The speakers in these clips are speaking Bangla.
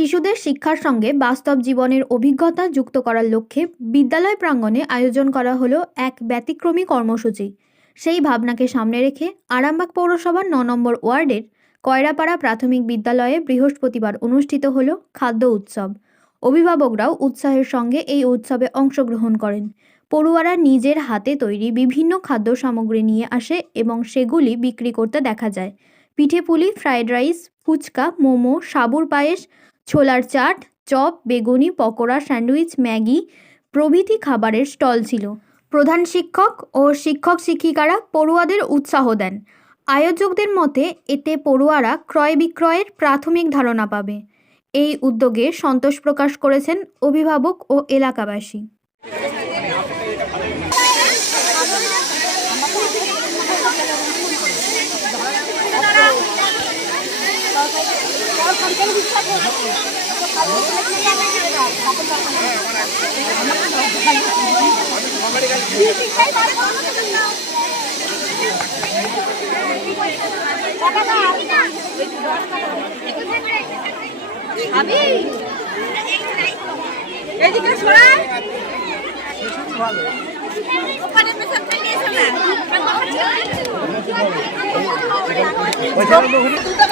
শিশুদের শিক্ষার সঙ্গে বাস্তব জীবনের অভিজ্ঞতা যুক্ত করার লক্ষ্যে বিদ্যালয় প্রাঙ্গণে আয়োজন করা হলো এক ব্যতিক্রমী কর্মসূচি। সেই ভাবনাকে সামনে রেখে আরামবাগ পৌরসভার ন নম্বর ওয়ার্ডের কয়রাপাড়া প্রাথমিক বিদ্যালয়ে বৃহস্পতিবার অনুষ্ঠিত হল খাদ্য উৎসব। অভিভাবকরাও উৎসাহের সঙ্গে এই উৎসবে অংশগ্রহণ করেন। পড়ুয়ারা নিজের হাতে তৈরি বিভিন্ন খাদ্য সামগ্রী নিয়ে আসে এবং সেগুলি বিক্রি করতে দেখা যায়। পিঠেপুলি ফ্রায়েড রাইস, ফুচকা, মোমো, সাবুর পায়েস ছোলার চাট, চপ, বেগুনি, পকোড়া, স্যান্ডউইচ, ম্যাগি প্রভৃতি খাবারের স্টল ছিল। প্রধান শিক্ষক ও শিক্ষক শিক্ষিকারা পড়ুয়াদের উৎসাহ দেন। আয়োজকদের মতে, এতে পড়ুয়ারা ক্রয় বিক্রয়ের প্রাথমিক ধারণা পাবে। এই উদ্যোগে সন্তোষ প্রকাশ করেছেন অভিভাবক ও এলাকাবাসী। আমি এদিকে সরা। ওখানে পেছন থেকে এসো না। দাও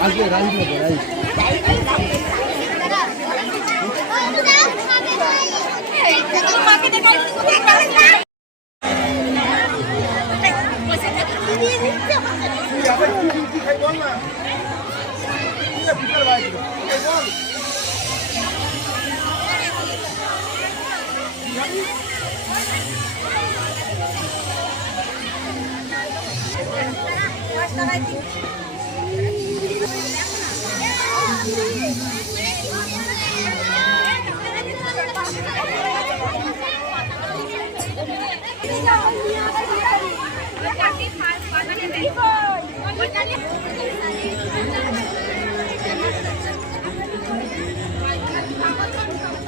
আসবে রাইস হবে রাইস মাকে দেখাই আমি খাব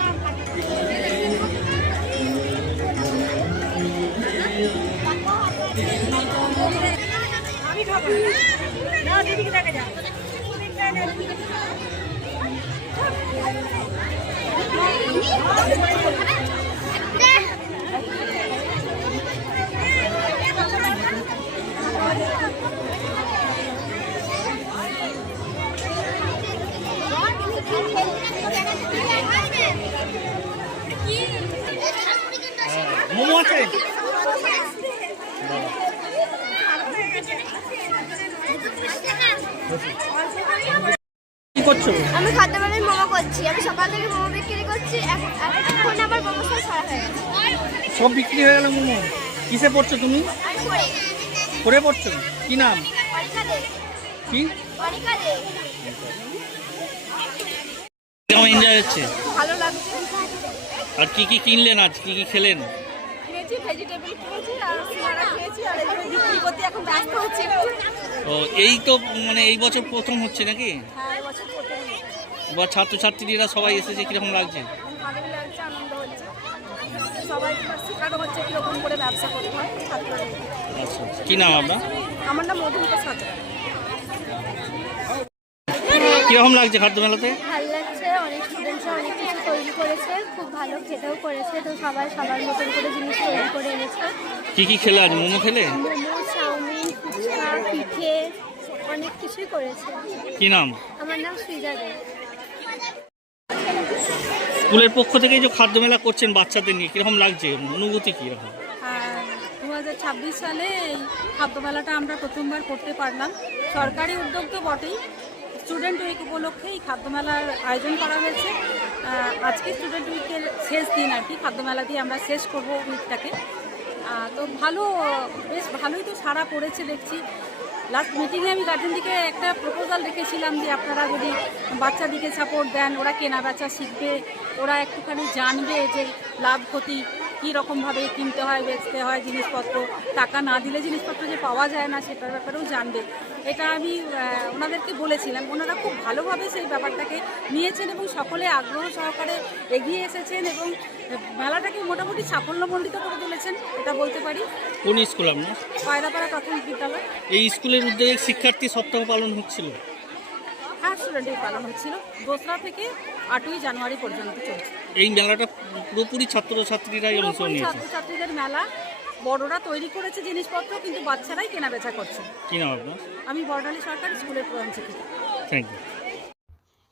মোমো আছে? কি করছ? আমি খাদ্যবেলায় মোমো করছি। আমি সকাল থেকে মোমো বিক্রি করছি। এখন এখন মোমো সব সারা হয়ে সব বিক্রি হয়ে গেল মোমো? কিসে পড়ছো তুমি? পড়ে। পড়ে পড়ছো? কি নাম? কি? কেমন এনজয় হচ্ছে? ভালো লাগছে। আর কি কি কিনলেন আজ? কি কি খেলেন? ভেজিটেবল আর খেয়েছি আর বিক্রি করতে এখন ব্যস্ত হচ্ছে ও এই তো মানে এই বছর প্রথম হচ্ছে নাকি? হ্যাঁ বা ছাত্রছাত্রীরা সবাই এসেছে কীরকম লাগছে? আচ্ছা কি নাম আপনার? আমার নাম মধুমিতা সাঁতরা কীরকম লাগছে খাদ্য মেলাতে? ভালো লাগছে অনেক স্টুডেন্টরা অনেক কিছু তৈরি করেছে খুব ভালো খেতেও করেছে তো সবাই সবার মতন করে জিনিস তৈরি করে এনেছে। কি কি খেলে আজ মোমো খেলে? মোমো অনেক কিছুই করেছে। কি নাম? আমার নাম দে। স্কুলের পক্ষ থেকে যে খাদ্য মেলা করছেন বাচ্চাদের নিয়ে কীরকম লাগছে? অনুভূতি কীরকম দু হাজার ছাব্বিশ সালে এই খাদ্য মেলাটা আমরা প্রথমবার করতে পারলাম। সরকারি উদ্যোগ তো বটেই। স্টুডেন্ট উইক উপলক্ষে এই খাদ্য মেলার আয়োজন করা হয়েছে। আজকে স্টুডেন্ট উইকের শেষ দিন আর কি খাদ্য মেলা দিয়ে আমরা শেষ করব উইকটাকে। তো ভালো বেশ ভালোই তো সারা পড়েছে দেখছি। লাস্ট মিটিংয়ে আমি গার্জেনদিকে একটা প্রপোজাল রেখেছিলাম যে আপনারা যদি বাচ্চাদিকে সাপোর্ট দেন, ওরা কেনা বেচা শিখবে, ওরা একটুখানি জানবে যে লাভ ক্ষতি কী রকমভাবে কিনতে হয় বেচতে হয় জিনিসপত্র? টাকা না দিলে জিনিসপত্র যে পাওয়া যায় না সেটার ব্যাপারেও জানবে। এটা আমি ওনাদেরকে বলেছিলাম। ওনারা খুব ভালোভাবে সেই ব্যাপারটাকে নিয়েছেন এবং সকলে আগ্রহ সহকারে এগিয়ে এসেছেন এবং মেলাটাকে মোটামুটি সাফল্যমণ্ডিত করে তুলেছেন এটা বলতে পারি। কোন স্কুল আপনার? পায়রাপাড়া প্রাথমিক বিদ্যালয়। এই স্কুলের উদ্যোগে শিক্ষার্থী সপ্তাহ পালন হচ্ছিল। হ্যাঁ স্টুডেন্টের পালন হচ্ছিল। দোসরা থেকে আটই জানুয়ারি পর্যন্ত চলছে। এই মেলাটা পুরোপুরি ছাত্রছাত্রীরাই অংশ পুরোপুরি নিয়েছে। ছাত্রছাত্রীদের মেলা। বড়রা তৈরি করেছে জিনিসপত্র কিন্তু বাচ্চারাই কেনাবেচা করছে। কি নাম আপনার? আমি বর্ণালী সরকার স্কুলের প্রধান শিক্ষিকা। Thank you